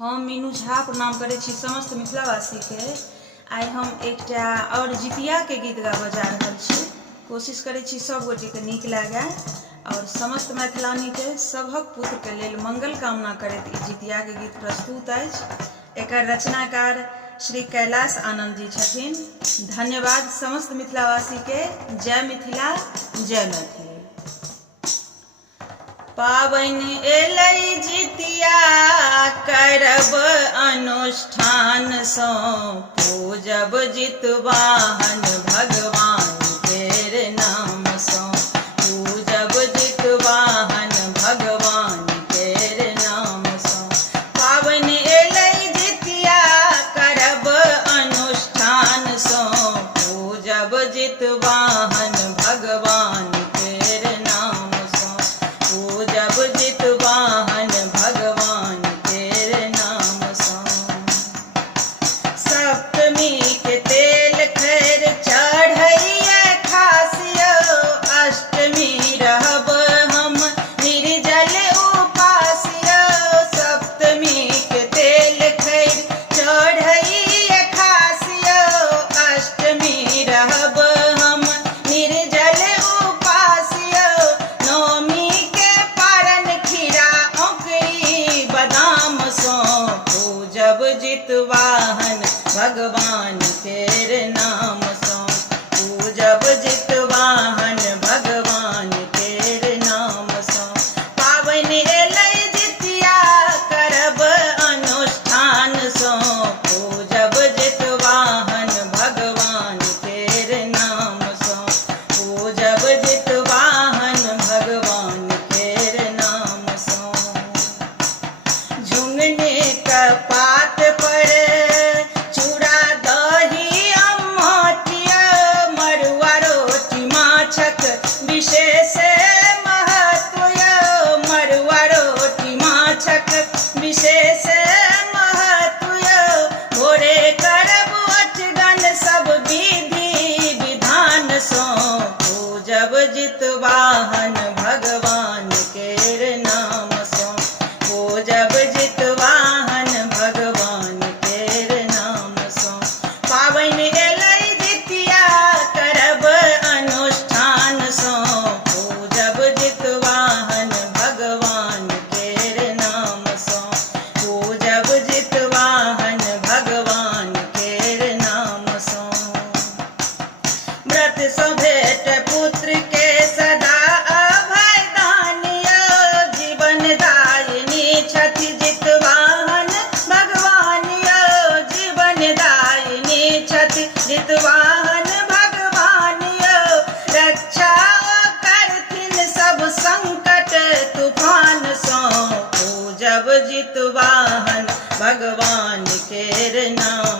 हम मीनू झा प्रणाम करै छी समस्त मिथिलावासी के। आइ हम एकटा और जितिया के गीत गाबऽ जा रहल छी। कोशिश करै छी सब गोटे के नीक लागे और समस्त मैथिलानी के सभक पुत्र के लेल मंगल कामना करैत ई जितिया के गीत प्रस्तुत अछि। एकर रचनाकार श्री कैलाश आनंद जी छथिन। धन्यवाद समस्त मिथिलावासी के। जय मिथिला, जय मैथिली। पाबनि एलै जितिया करब अनुष्ठान सँ, पूजब जितवाहन भगवान केर नाम सँ, पूजब जितवाहन भगवान केर नाम सँ। पाबनि एलै जितिया करब अनुष्ठान सँ, पूजब जितवाहन भगवान केर नाम सँ, पूजब जितवाहन भगवान केर नाम सँ। सप्तमी के तेल खैर चढ़ैया खासियो, अष्टमी रहब हम निर्जल उपासियो। सप्तमी के तेल खैर चढ़ैया खासियो, अष्टमी रहब हम निर्जल उपासियो। नवमी के पारन खीरा औंकरी बादाम सँ, पूजब जितवाहन भगवान केर नाम सँ, पूजब जितवाहन भगवान केर नाम सँ। पाबनि एलै जितिया करब अनुष्ठान सँ, पूजब जितवाहन भगवान केर नाम सँ, पूजब जितवाहन भगवान केर नाम सँ। झुंगनी का पात पर चूड़ा दही अम्मटिया, मड़ुआ रोटी माछक विशेष महत्व। मड़ुआ रोटी माछक विशेष महत्व। भोरे करब अठगन सब विधि विधान सँ, पूजब जितवाहन भगवान केर नाम सँ, पूजब जितवाहन भगवान केर नाम सँ। पाबनि एलै जितिया करब अनुष्ठान सँ, पूजब जितवाहन भगवान केर नाम सँ, पूजब जितवाहन भगवान केर नाम सँ। व्रत सँ भेट पुत्र के सदा अभय दानियो, जीवन दायिनी छथि जितवाहन भगवान यो। जीवन दायिनी छथि जितवाहन भगवान यो। रक्षा करथिन सब संकट तूफान सँ, पूजब जितवाहन भगवान केर नाम